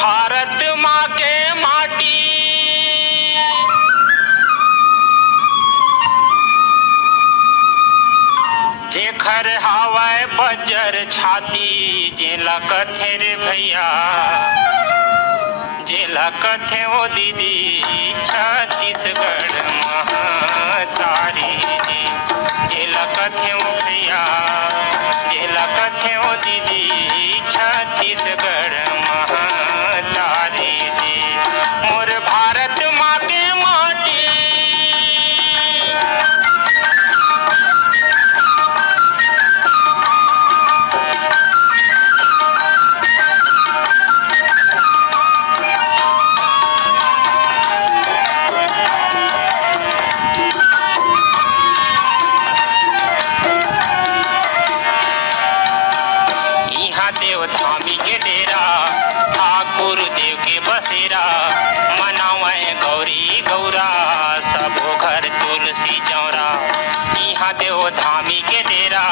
भारत माँ के माटी जेखर हावय बजर छाती जेला कथे रे भैया जेला कथे ओ दीदी छत्तीसगढ़ महातारी जी जेला कथे ओ भैया जेला कथे ओ दीदी छत्तीसगढ़ महातारी जी मोर भारत माँ के माटी देव धामी के डेरा ठाकुर देव के बसेरा मनावे गौरी गौरा सबो घर तुलसी चौरा यहाँ देव धामी के डेरा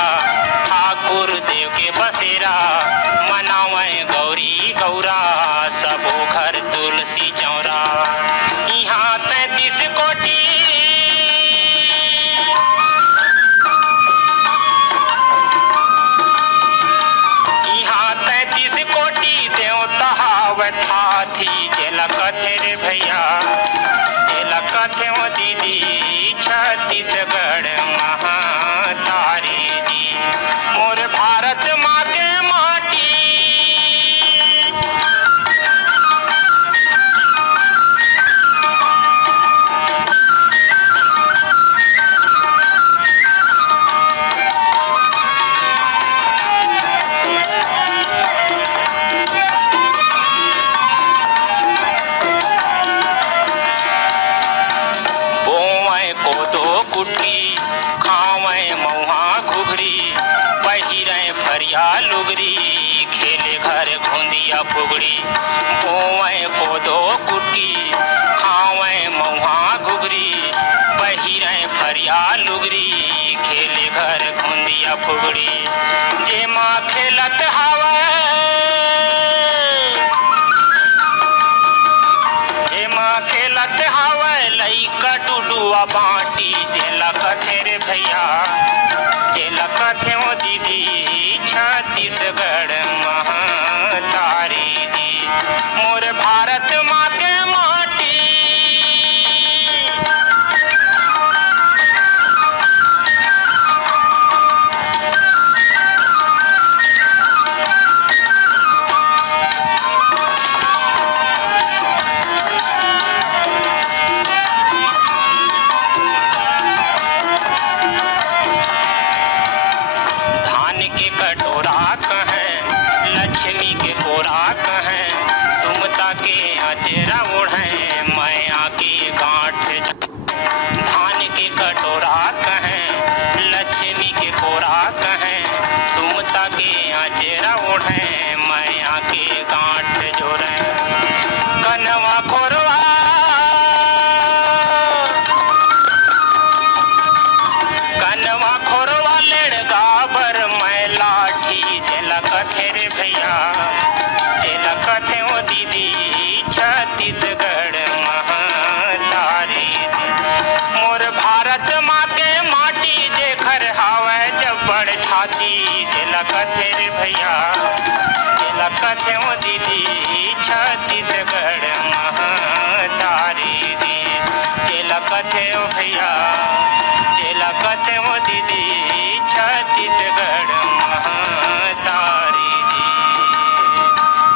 ठाकुर देव के बसेरा मनावे गौरी गौरा सबो घर तुलसी चौरा यहाँ 33 कोटि थी जेला कथे रे भैया जेला कथे ओ दीदी छत्तीसगढ़ महातारी जी मोर भारत माँ के माटी कुटकी खावे मऊहा घुघरी पहिरे फरिया लुगरी खेले घर घुंदिया फुगड़ी बोवे कोदो कुटकी खावे मऊहा घुघरी पहिरे फरिया लुगरी खेले घर घुंदिया फुगड़ी जे माँ खेलत हवे जे माँ खेलत हवे लइका डुडुआ बाटी जेला कथे रे भैया जेला कथे ओ दीदी छत्तीसगढ़ महातारी जी मोर भारत माँ के माटी कटोरा कहे लक्ष्मी के कोरा कहे सुमता के अचेरा ओढ़े मैया की गांठ धान के कटोरा कहे लक्ष्मी के कोरा कहे सुमता के अचेरा ओढ़े मैया की गांठ जोड़े कनवा खोरवा कनवा खोरवा लेड़गा बर जेला कथे रे भैया जेला कथे ओ दीदी छत्तीसगढ़ महातारी मोर भारत माँ के माटी जेखर हावै जब्बड़ छाती जेला कथे रे भैया जेला कथे ओ दीदी छत्तीसगढ़ महातारी जेला कथे ओ भैया जेला कथे ओ दीदी छत्तीसगढ़ महातारी जी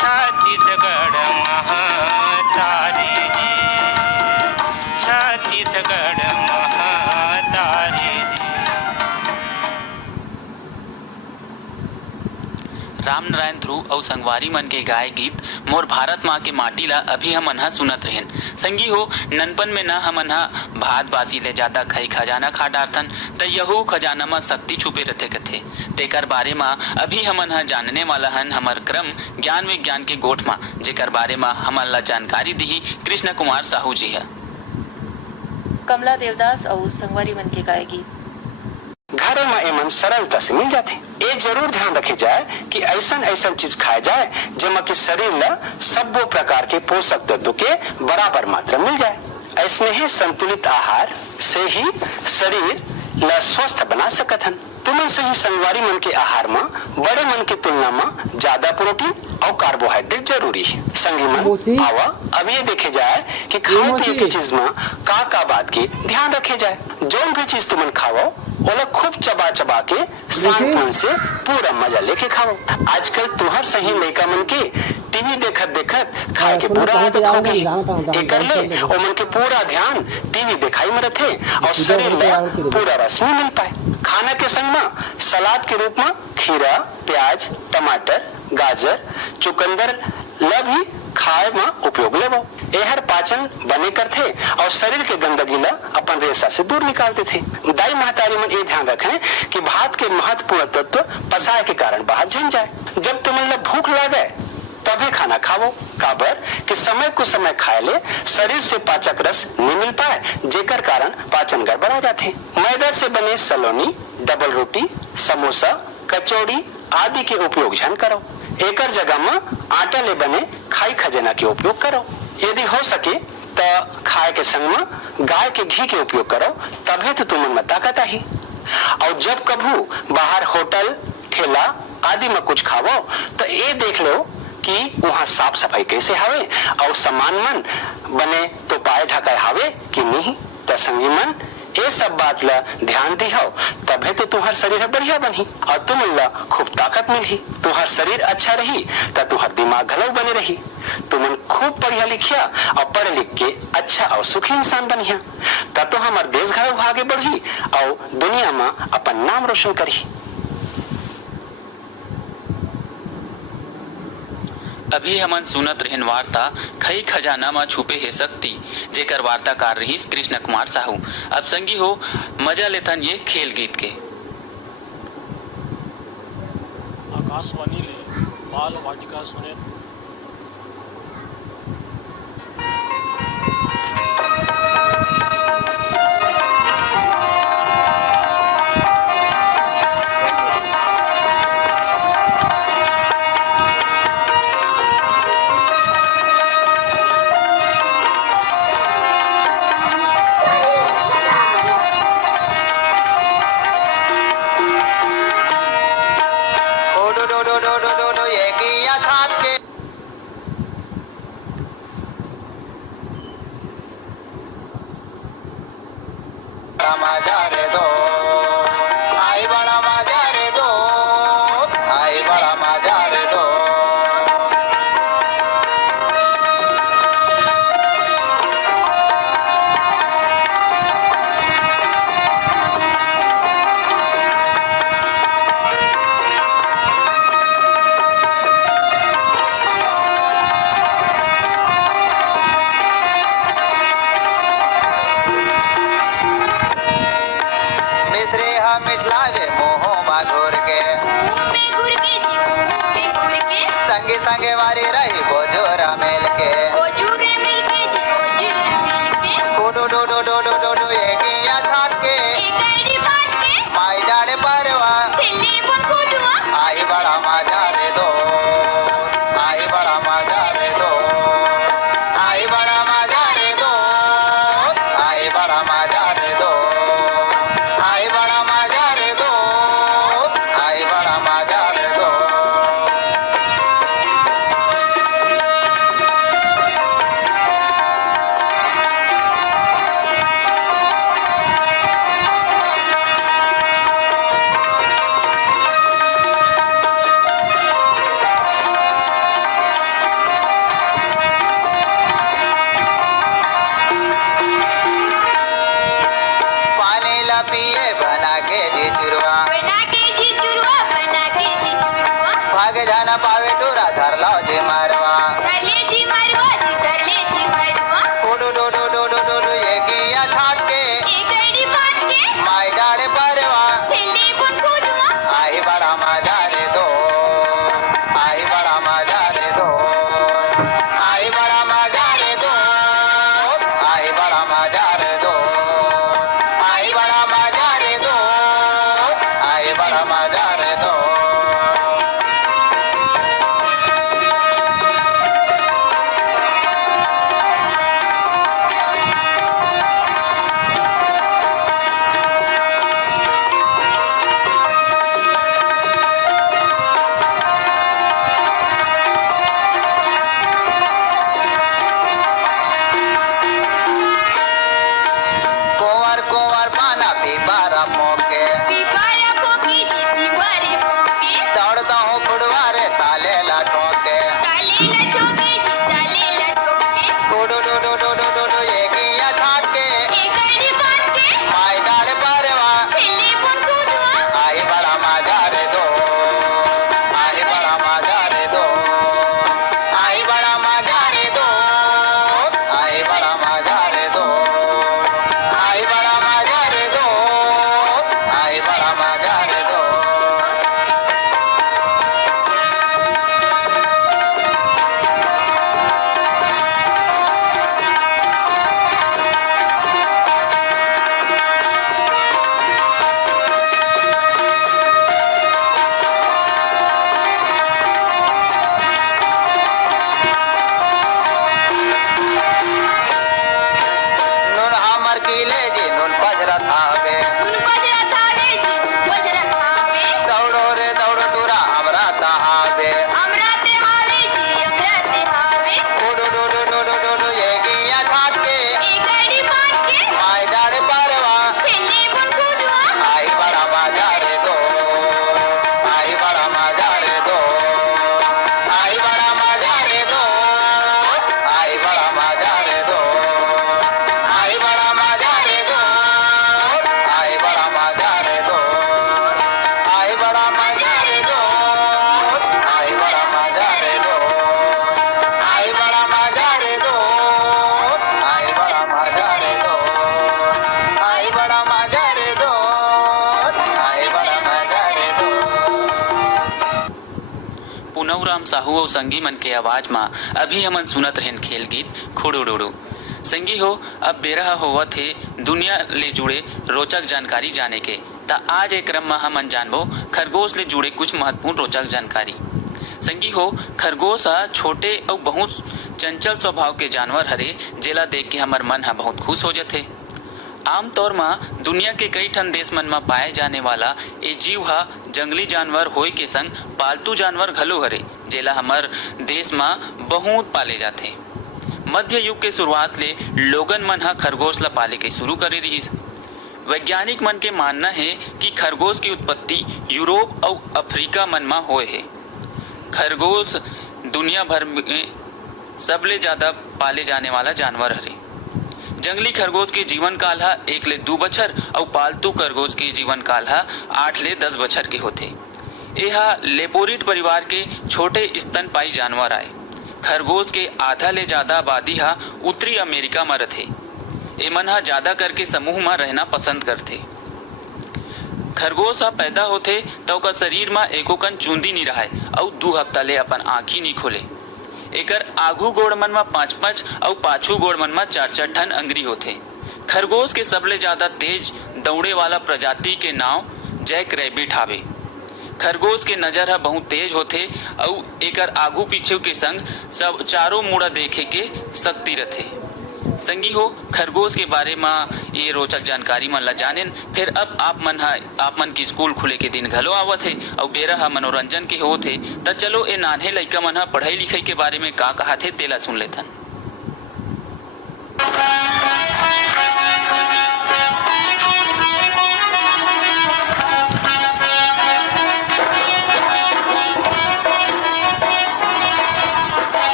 छत्तीसगढ़ महातारी जी छत्तीसगढ़ महातारी जी। राम नारायण ध्रुव और संगवारी मन के गाय गीत मोर भारत माँ के माटी ला अभी हमन हा सुनत रहेन। संगी हो ननपन में न हमन हा भात बासी ले ज्यादा खाई खजाना खा डारथन त यहू खजाना में शक्ति छुपे रहते कथे तेकर बारे में अभी हमन हा जानने वाला हन हमर क्रम ज्ञान विज्ञान के गोठ में जेकर बारे में हमन ला जानकारी दी कृष्ण कुमार साहू जी है। कमला देवदास और संगवारी मन के गाय गीत घरों में एमन सरलता से मिल जाते। ये जरूर ध्यान रखे जाए कि ऐसा ऐसा चीज खाए जाए जेमा कि शरीर ला सब्बो प्रकार के पोषक तत्व के बराबर मात्रा मिल जाए। ऐसने ही संतुलित आहार से ही शरीर ला स्वस्थ बना सकत हन। तुमन सही संगवारी मन के आहार में बड़े मन के तुलना में ज्यादा प्रोटीन और कार्बोहाइड्रेट जरूरी है। संगी मन आवा अब ये देखे जाए कि खाए पिए की चीज में का बात के ध्यान रखे जाए। जो भी चीज तुमन खाओ ओला खूब चबा चबा के शांत से पूरा मजा लेके खाओ। आजकल तुहर सही लड़का मन के टीवी देखत देखत खाए के पूरा आदत हो गई। एकर ले ओ मन के पूरा ध्यान टीवी दिखाई में रथे और शरीर में पूरा रस नहीं मिल पाए। खाना के संग में सलाद के रूप में खीरा, प्याज, टमाटर, गाजर, चुकंदर ला भी खाए में उपयोग लेवो। एहर पाचन बने करते और शरीर के गंदगी ला अपन रेशा से दूर निकालते थे। दाई महतारी मन ये ध्यान रखें कि भात के महत्वपूर्ण तत्व पसाए के कारण बाहर जम जाए। जब तुमन ला भूख लगे तभी खाना खाओ। काबर कि समय को समय खाए ले शरीर से पाचक रस नहीं मिल पाए, जेकर कारण पाचन गड़बड़ा जाते। मैदा से बने सलोनी, डबल रोटी, समोसा, कचौड़ी आदि के उपयोग झन करो। एकर जगह में आटा ले बने खाई खजाना के उपयोग करो। यदि हो सके तो खाए के संग में गाय के घी के उपयोग करो, तभी तो तुमन में ताकत आई। और जब कभू बाहर होटल, ठेला आदि में कुछ खाओ तो ये देख लो कि वहाँ साफ सफाई कैसे हावे और सामान मन बने तो पाए ढकाए हावे कि नहीं। तो संगी मन ये सब बात ला ध्यान दी हो, तभी तो तुम्हार शरीर बढ़िया बनी और तुम ला खूब ताकत मिली। तुम्हार शरीर अच्छा रही तो तुम्हार दिमाग घलो बने रही। तुमन खूब पढ़िया लिखिया और पढ़ लिख के अच्छा और सुखी इंसान बनिया, तब तो हमार देश घलो आगे बढ़ी और दुनिया में अपन नाम रोशन करी। अभी हमन सुनत रहन वार्ता खई खजाना में छुपे है शक्ति, जेकर वार्ताकार रहीस कृष्ण कुमार साहू। अब संगी हो मजा लेथन ये खेल गीत के। आकाशवाणी ले बाल वाटिका सुने। संगे वारी रही बोझोरा मेल के डो डो डो डो डो डो डो ये किया छाट के माई डाड़े परवा आई बड़ा मजा रे दो, आई बड़ा मजा रे दो, आई बड़ा मजा रे दो, आई बड़ा मजा रे दो, आई बड़ा मजा रे दो, आई बड़ा मजा रे दो। पानी ला पिए बना के जी चुरवा भाग जाना पावे डोरा धर लाओ जे मारवा डो डो डो डो डो डो डो ये किया छाट के माई डाड़े परवा आई बड़ा मजा रे दो, आई बड़ा मजा रे दो, आई बड़ा मजा रे दो, आई बड़ा मजा रे दो, आई बड़ा मजा रे दो, कनौराम साहू और संगी मन के आवाज में अभी हमन सुनत रहन खेल गीत खुड़ुड़ुड़ु। संगी हो अब बेरा होवा थे दुनिया ले जुड़े रोचक जानकारी जाने के। ता आज एक क्रम में हमन जानबो खरगोश ले जुड़े कुछ महत्वपूर्ण रोचक जानकारी। संगी हो खरगोश छोटे और बहुत चंचल स्वभाव के जानवर हरे, जेला देख के हमर मन बहुत खुश हो जाते। आमतौर में दुनिया के कई ठन देश मन में पाए जाने वाला ये जीव जंगली जानवर होए के संग पालतू जानवर घलो हरे, जेला हमर देश में बहुत पाले जाते। मध्य युग के शुरुआत ले लोगन मन खरगोश ला पाले के शुरू करे रहिस। वैज्ञानिक मन के मानना है कि खरगोश की उत्पत्ति यूरोप और अफ्रीका मन में होए है। खरगोश दुनिया भर में सबले ज्यादा पाले जाने वाला जानवर हरे। जंगली खरगोश के जीवन काल 1 ले 2 बछर और पालतू खरगोश के जीवन काल 8 ले 10 बछर के होते। यह लेपोरिड परिवार के छोटे स्तनपाई जानवर आए। खरगोश के आधा ले ज्यादा आबादी उत्तरी अमेरिका में रहते। एमन ज्यादा करके समूह में रहना पसंद करते। खरगोश पैदा होते तो का शरीर में एको कन चूंदी नहीं रहा और 2 हफ्ता ले अपन आँखी नहीं खोले। एकर आगू गोड़ मन में 5-5 और पाछू गोड़ मन में 4-4 ठन अंगरी होते। खरगोश के सबले ज्यादा तेज दौड़े वाला प्रजाति के नाव जैक रैबिट हावे। खरगोश के नजर बहुत तेज होते और एकर आगू पीछे के संग सब चारों मुड़ा देखे के शक्ति रथे। संगी हो खरगोश के बारे में ये रोचक जानकारी मन ला जानेन। फिर अब आप मन की स्कूल खुले के दिन घलो आवत है और बेरा मनोरंजन के होते। त चलो ए नान्हे लइका मन पढ़ाई लिखाई के बारे में का कहा थे तेला सुन लेथन।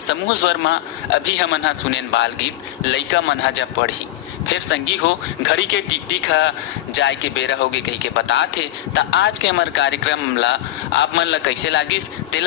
समूह स्वर में अभी हमन सुनेन बाल गीत लइका मन जब पढ़ी। फिर संगी हो घड़ी के टिक टिक जाए के बेरा होगे कही के बता थे। त आज के हमार कार्यक्रम ला आप मन ला कैसे लागिस तेला